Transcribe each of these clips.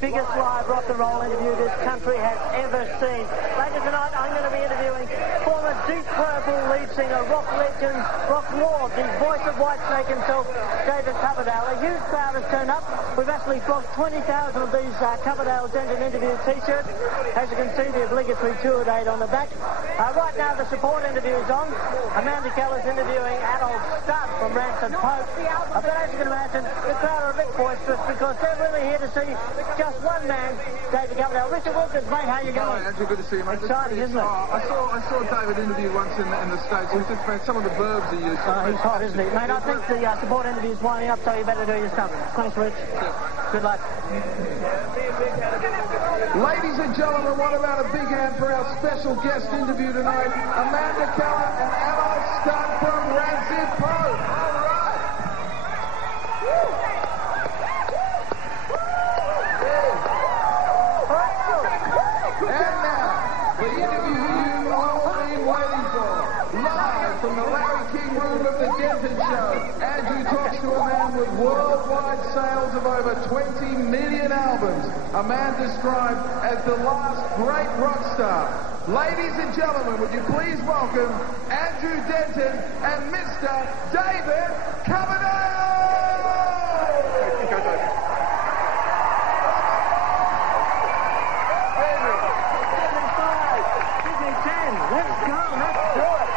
biggest live rock and roll interview this country has ever seen. Later tonight, I'm going to be interviewing former Deep Purple lead singer, rock legend, rock lord, the voice of Whitesnake himself, David Coverdale. A huge crowd has turned up. We've actually flogged 20,000 of these Coverdale Denton interview t-shirts. As you can see, the obligatory tour date on the back. Right now, the support interview is on. Amanda Keller's interviewing Adolf Studd from Rancid Pope. But as you can imagine, the crowd are a bit boisterous because they're really here to see just one man, David Coverdale. Richard Wilkins, mate, how you going? Hi, Andrew, good to see you, mate. Exciting, isn't it? I saw David interview once in the States. He just found some of the verbs he used. He's hot, isn't he? Mate, I think the support interview is winding up, so you better do your stuff. Thanks, Rich. Good luck. Ladies and gentlemen, what about a big hand for our special guest interview tonight, Amanda Keller and Adolf Studd from Rancid Pope. And now, the interview you've all been waiting for. Live from the Larry King room of the Denton Show, Andrew talks to a man with worldwide sales of over 20 million albums. A man described as the last great rock star. Ladies and gentlemen, would you please welcome Andrew Denton and Mr. David Coverdale! Let's go, let's do it.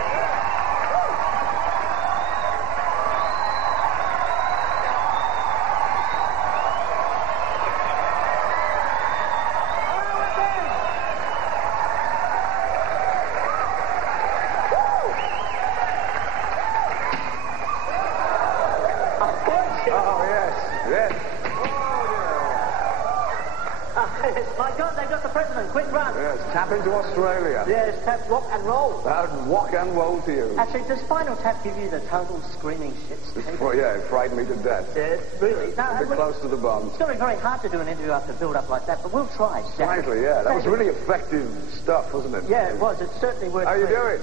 My God, they've got the president. Quick run. Yes, tap into Australia. Yes, tap rock and roll. Rock and roll to you. Actually, does Spinal Tap give you the total screaming shits? Well, yeah, it frightened me to death. Yeah, really. No, a bit close to the bum. It's going to be very hard to do an interview after build up like that, but we'll try. Slightly, yeah. That was really effective stuff, wasn't it? Yeah, it was. It certainly worked. How are you doing?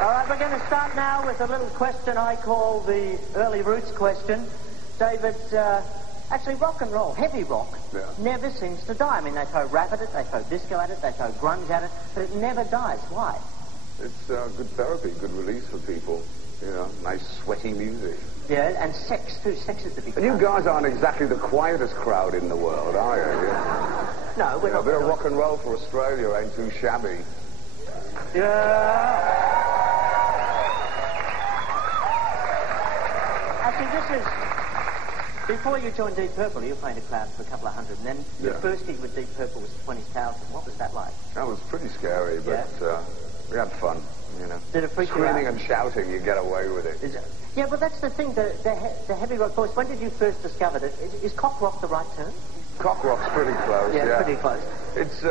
All right, we're going to start now with a little question I call the early roots question. David, actually rock and roll, heavy rock, never seems to die. I mean, they throw rap at it, they throw disco at it, they throw grunge at it, but it never dies. Why? It's good therapy, good release for people. You know, nice sweaty music. Yeah, and sex too. Sex is the big. And you guys aren't exactly the quietest crowd in the world, are you? Yeah. No, we're not. A bit of rock and roll for Australia ain't too shabby. Yeah. Actually, this is... Before you joined Deep Purple, you played a crowd for a couple of hundred, and then your first gig with Deep Purple was 20,000. What was that like? That was pretty scary, but we had fun, you know. Did it freak you out? Screaming and shouting, you get away with it. Yeah, but that's the thing, the heavy rock voice. When did you first discover it? Is cock rock the right term? Cock rock's pretty close, yeah. Pretty close. It's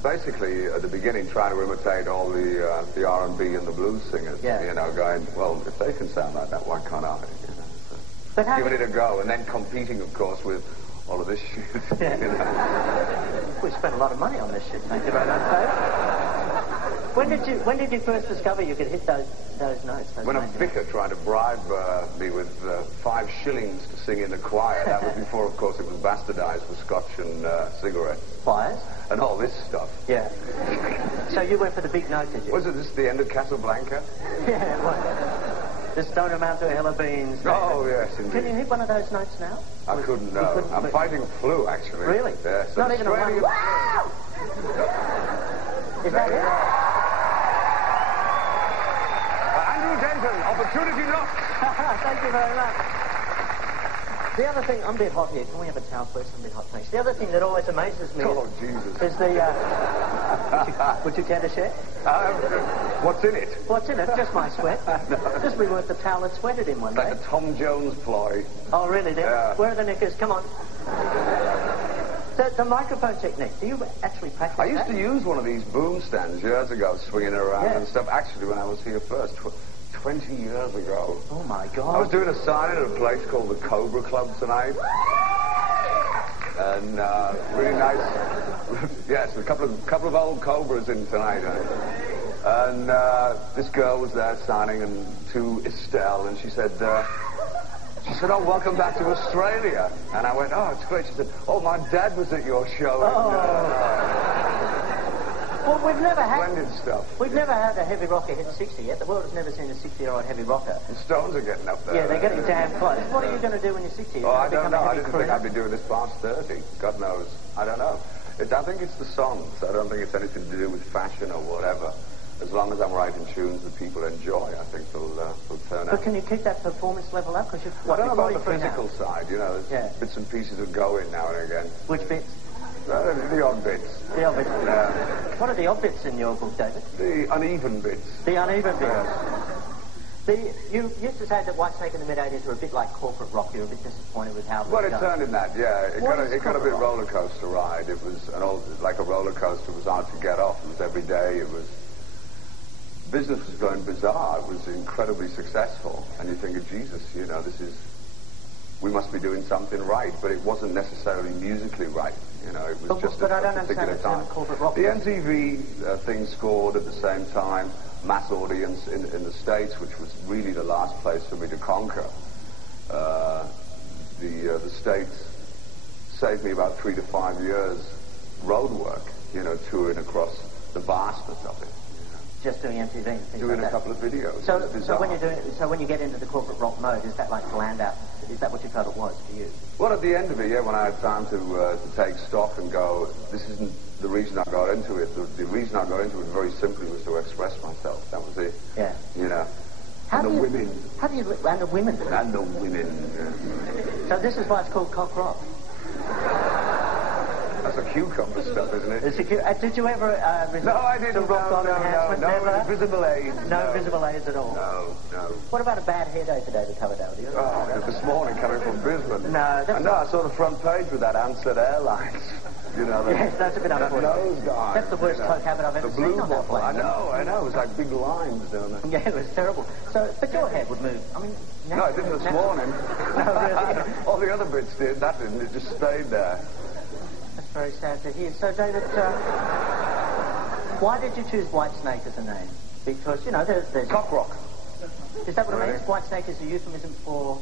basically at the beginning trying to imitate all the R&B and the blues singers. Yeah. You know, going, well, if they can sound like that, why can't I? You know, so but giving it a go, and then competing, of course, with all of this shit. Yeah. You know? We spent a lot of money on this shit, thank you very much, Dave. When did you first discover you could hit those notes? When a vicar tried to bribe me with 5 shillings to sing in the choir. That was before, of course, it was bastardized for scotch and cigarettes. Choirs? And all this stuff. Yeah. So you went for the big note, did you? Was it this the end of Casablanca? Yeah, it was. This don't amount to a hill of beans. Oh, yes, indeed. Can you hit one of those notes now? I couldn't, no. I'm fighting flu, actually. Really? Yeah. So not even a one. Wow! Is that it? Andrew Denton, opportunity lost. Thank you very much. The other thing, I'm a bit hot here. Can we have a towel, please? I'm a bit hot, thanks. The other thing that always amazes me is the... would you care to share? What's in it? What's in it? Just my sweat. Just rework the towel that sweated in one day. Like a Tom Jones ploy. Oh, really? Yeah. Where are the knickers? Come on. The microphone technique, do you actually practice I used to use one of these boom stands years ago, swinging it around and stuff. Actually, when I was here first, 20 years ago. Oh, my God. I was doing a signing at a place called the Cobra Club tonight. And really nice. Yes, a couple of old Cobras in tonight. And this girl was there signing and to Estelle, and she said, oh, welcome back to Australia. And I went, oh, it's great. She said, oh, my dad was at your show. Well, we've never had... Splendid stuff. We've never had a heavy rocker hit 60 yet. The world has never seen a 60-year-old heavy rocker. The Stones are getting up there. Yeah, they're getting damn close. What are you going to do when you're 60? Oh, I don't know. I didn't think I'd be doing this past 30. God knows. I don't know. I think it's the songs. I don't think it's anything to do with fashion or whatever. As long as I'm writing tunes that people enjoy, I think they'll turn out. But can you keep that performance level up? Because I don't know about the physical side, you know. Yeah. Bits and pieces that go in now and again. Which bits? The odd bits. The odd bits. Yeah. What are the odd bits in your book, David? The uneven bits. The uneven bits. Yeah. You used to say that Whitesnake in the mid-80s were a bit like corporate rock. You were a bit disappointed with how it was Well, it done. turned in that, yeah. It got a bit rock? roller coaster ride. It was like a roller coaster. It was hard to get off. It was every day. Business was going bizarre. It was incredibly successful. And you think of Jesus, you know, we must be doing something right. But it wasn't necessarily musically right. You know, it was just but I a don't particular understand time. corporate rock. The MTV thing scored at the same time. Mass audience in the States, which was really the last place for me to conquer. The States saved me about 3 to 5 years road work, you know, touring across the vastness of it. Just doing MTV and things Doing like a couple of videos. So when you get into the corporate rock mode, is that like land out? Is that what you felt it was for you? Well, at the end of it, yeah, when I had time to take stock and go, this isn't the reason I got into it. The reason I got into it very simply was to express myself. That was it. Yeah. You know. And the women. And the women. And the women. Yeah. So this is why it's called cock rock. That's a cucumber stuff, isn't it? It's did you ever No, I didn't. No visible aids. No visible aids at all. No. What about a bad hair day for David Coverdale? This morning coming from Brisbane. No, I saw the front page with that Ansett Airlines. You know, yes, that's a bit unfortunate. Nose guy. That's the worst coke habit I've ever seen on that plane. I know. It was like big lines down there. Yeah, it was terrible. So, but your head would move. I mean, no, it didn't this morning. No, really. All the other bits did. That didn't. It just stayed there. That's very sad to hear. So, David, why did you choose Whitesnake as a name? Because, you know, there's... Cock rock. Is that what it means? Whitesnake is a euphemism for...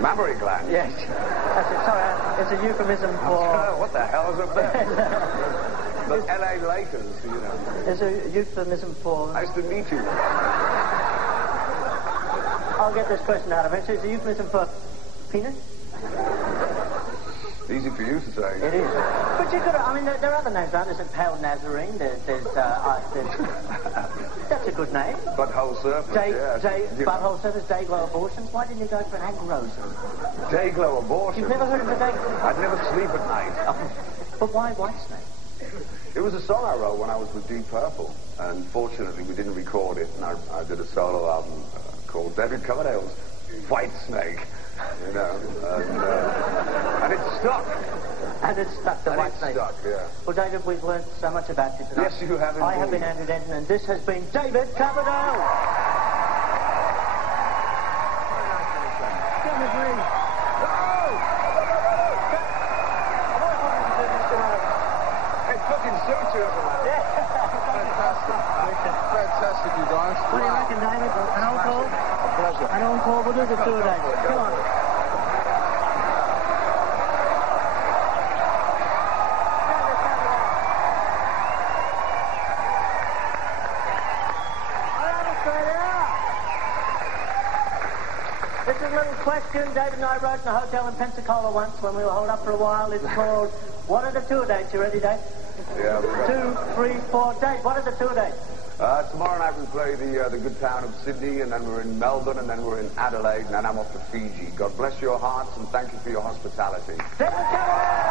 Mammary gland. Yes. That's it. Sorry, it's a euphemism for... What the hell is up there? The LA Lakers, you know. It's a euphemism for... Nice to meet you. I'll get this question out of it. So it's a euphemism for penis? Easy for you to say. It is. But you could, I mean, there are other names, aren't there? There's Pale Nazarene, there's that's a good name. Butthole surface, Butthole surface, Dayglow abortions. Why didn't you go for an agrosum? Dayglow abortion? You've never heard of a Dayglow? I'd never sleep at night. But why Whitesnake? It was a song I wrote when I was with Deep Purple, and fortunately we didn't record it, and I did a solo album called David Coverdale's Whitesnake. You know, and it stuck. And it stuck, the Whitesnake. It stuck, yeah. Well, David, we've learned so much about you tonight. Yes, you have indeed. I have been Andrew Denton, and this has been David Coverdale. Hey, fucking suits you, everyone. Fantastic, you guys. What do you reckon, David? An encore? A pleasure. An encore? We'll do the tour, David. Come on. This is a little question David and I wrote in a hotel in Pensacola once when we were holed up for a while. It's called, what are the tour dates? You ready, Dave? Yeah. 2, 3, 4 dates. What are the tour dates? Tomorrow night we play the good town of Sydney, and then we're in Melbourne, and then we're in Adelaide, and then I'm off to Fiji. God bless your hearts, and thank you for your hospitality. David Coverdale!